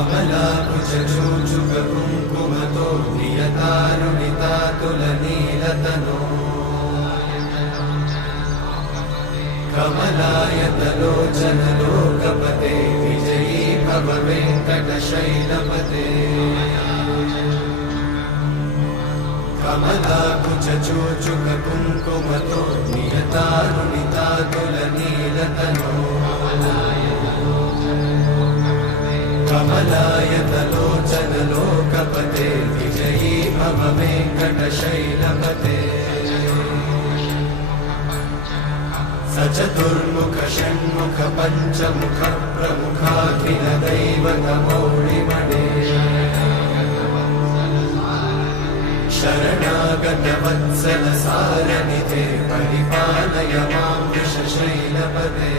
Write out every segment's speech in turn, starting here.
कमलाकुचूचुककुङ्कुमतो नियतारुणितातुलनीलतनो कमलायतलोचनलोकपते विजयी भव वेङ्कटशैलपते कमलाकुचूचुककुङ्कुमतो नियतारुणितातुलनीलतनो कमलायतलोचनलोकपते विजयी भव वेङ्कटशैलपते सचतुर्मुख षण्मुख पञ्चमुख प्रमुखाखिल दैवतमौलिमणे शरणागत वत्सल सारनिधे परिपालय मां वृषशैलपते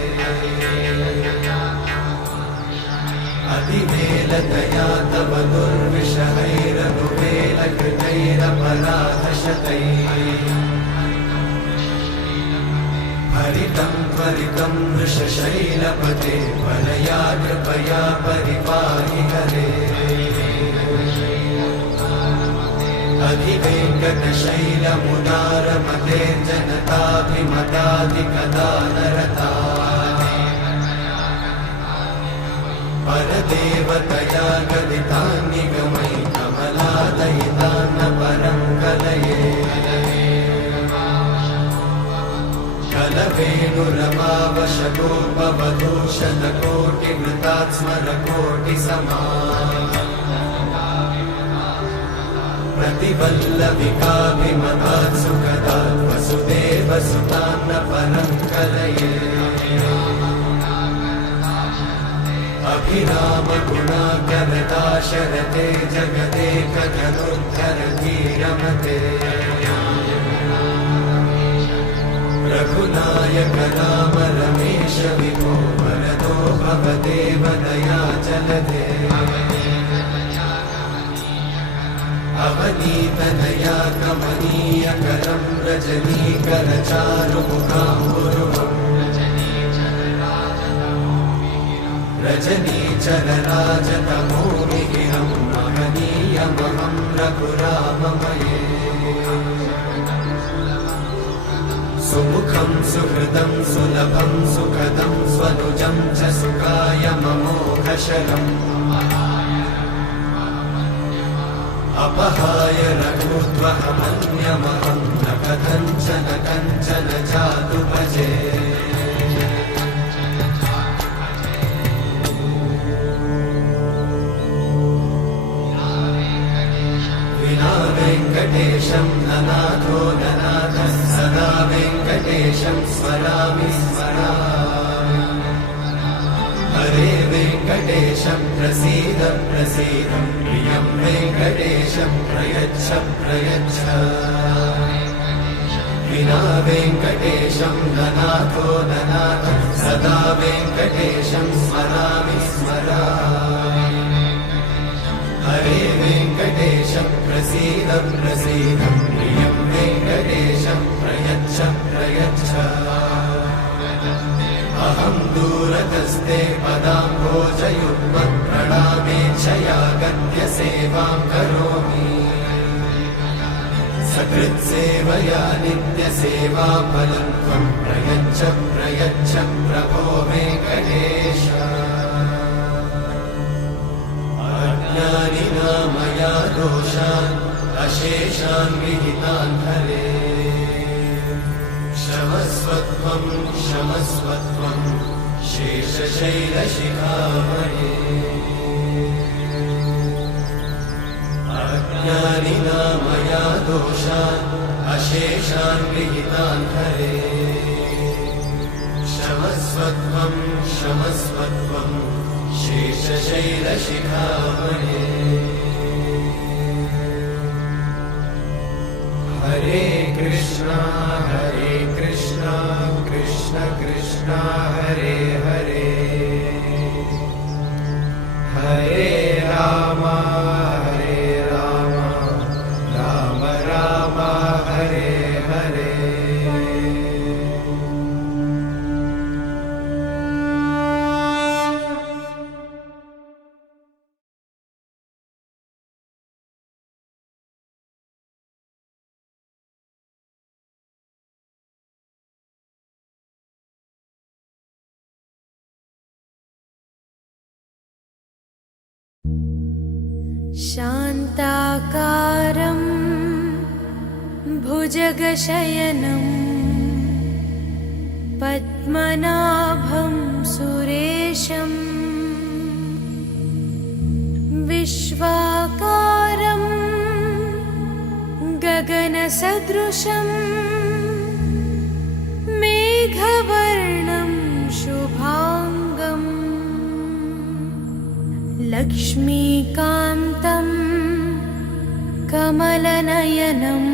अतिवेलतया तव दुर्विषहैरनुवेलकृतैरपराधशतैः हरितं त्वरितं वृषशैलपते परया कृपया परिपाहि हरे अधिवेङ्कटशैलमुदारमते जनताभिमताधिकदानरता परदेवतया गदितान्निगमै कमलादयितान्न परं कलये कलवेणुरमावशतोपवधूषणकोटिवृतात् स्मरकोटिसमा प्रतिवल्लविकाभिमतात् सुखदात् वसुदेवसुतान्न परं कलये अभिरामगुणाकरदाशरथे जगदेकधनुर्धरधीरमते रघुनायक राम रमेश विभो वरदो भवदेव दयाचलधे अवनीतनया कमनीयकरं रजनीकरचारुमुखाम्बुरुहम् रजनीचरराजतमोमिहिरं महनीयमहं रघुराममये सुमुखं सुहृदं सुलभं सुखदं स्वनुजं च सुखायममोघशरम् अपहाय रघुत्वहमन्यमहं न कथञ्चन कञ्चन जातु भजे विना वेङ्कटेशं ननाथो ननाथः सदा वेङ्कटेशं स्मरामि स्मरामि हरे वेङ्कटेशं प्रसीद प्रसीद प्रियं वेङ्कटेशं प्रयच्छ प्रयच्छ विना वेङ्कटेशं ननाथो ननाथः सदा वेङ्कटेशं स्मरामि स्मरामि हरे वेङ्कटेशं प्रसीद प्रसीद प्रियं वेङ्कटेशं प्रयच्छ प्रयच्छ अहं दूरतस्ते पदाम्भोजयुग्मं प्रणामेच्छया गद्य सेवां करोमि सकृत्सेवया नित्यसेवाफलं त्वं प्रयच्छ प्रयच्छ प्रभो वेङ्कटेश अज्ञानिना मया दोषान् अशेषान् विहितान् हरे क्षमस्वत्वं क्षमस्वत्वं शेषशैलशिखामणे अज्ञानिना मया दोषान् अशेषान् विहितान् हरे क्षमस्वत्वं क्षमस्वत्वं शेषशैलशिखामणे हरे कृष्णा कृष्ण कृष्ण हरे हरे हरे राम शान्ताकारं भुजगशयनं पद्मनाभं सुरेशं विश्वाकारं गगनसदृशं मेघवर्णं शुभांगं लक्ष्मीकान्तं कमलनयनं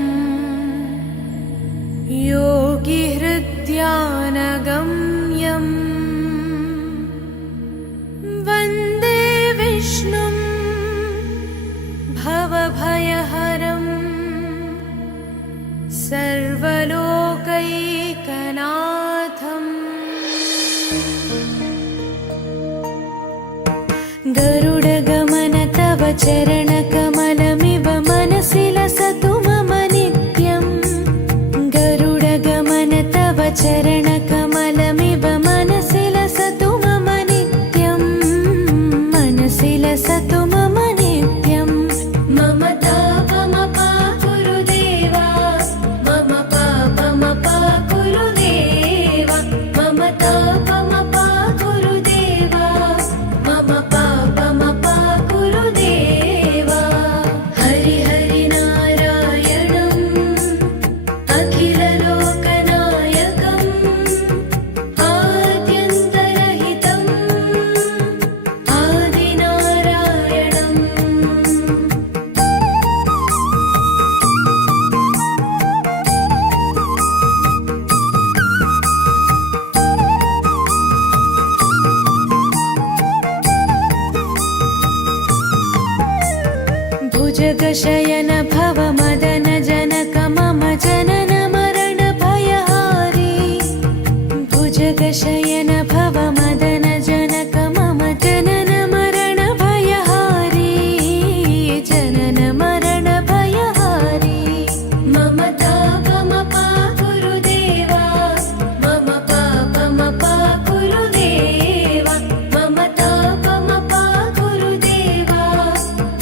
योगिहृद्यानगम्यं वन्दे विष्णुं भवभयहरं सर्वलोकैकनाथम्। गरुडगमन तव चरणकमलमिव मनसि लसतु मम नित्यं। गरुडगमन तव चरणकमलमिव मनसि लसतु मम नित्यं। मनसि लसतु मम नित्यं। मम तापमपा गुरुदेवा, मम पापमपा गुरुदेवा, मम तापमपा गुरुदेवा, मम पापमपा गुरुदेवा। हरि हरि नारायणम् अखिललोकनायकम् आद्यन्तरहितम् आदिनारायणम्। भुजगशयन भव मदन जनक मम जनन मरण भयहारी। भुजगशयन भव मदन जनक मम जनन मरण भयहारी। जनन मरण भयहारी। मम तापमपा गुरुदेवा, मम पापमपा गुरुदेवा, मम तापमपा गुरुदेवा,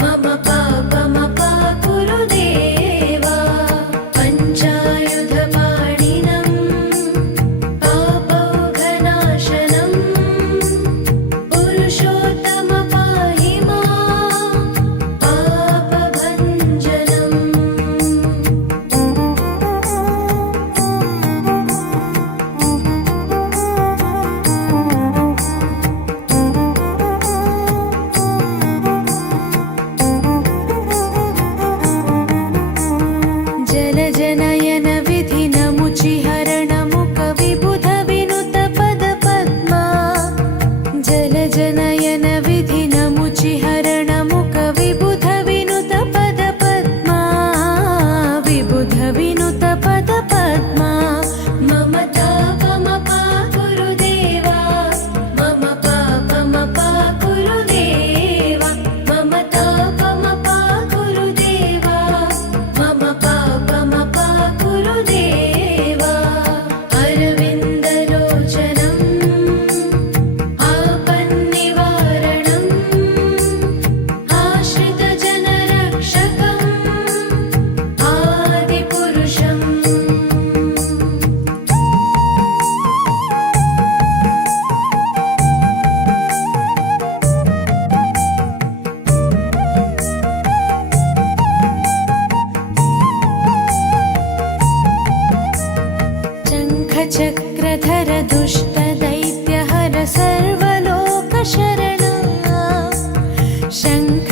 मम पापमपा गुरुदेवा। पञ्चायुधपाणिनं पापौघनाशनं पुरुषोत्तम पाहि मां पापभञ्जनम्। जलजनयन विधिनमुचिहरणमुख विबुध विनुत पदपद्मा। जलजनयन विधिनमुचिहरणमुख विबुध विनुत पदपद्मा। विबुध विनुत पदपद्मा। मम तापमपा गुरुदेवा, मम पापमपा गुरुदेवा, मम तापमपा गुरुदेवा, मम पापमपा गुरुदेवा। अरविन्दलोचनम् आपन्निवारणम् आश्रितजनरक्षकम् आदिपुरुषम्। शङ्खचक्रधर दुष्टदैत्यहर सर्वलोकशरणा। शङ्ख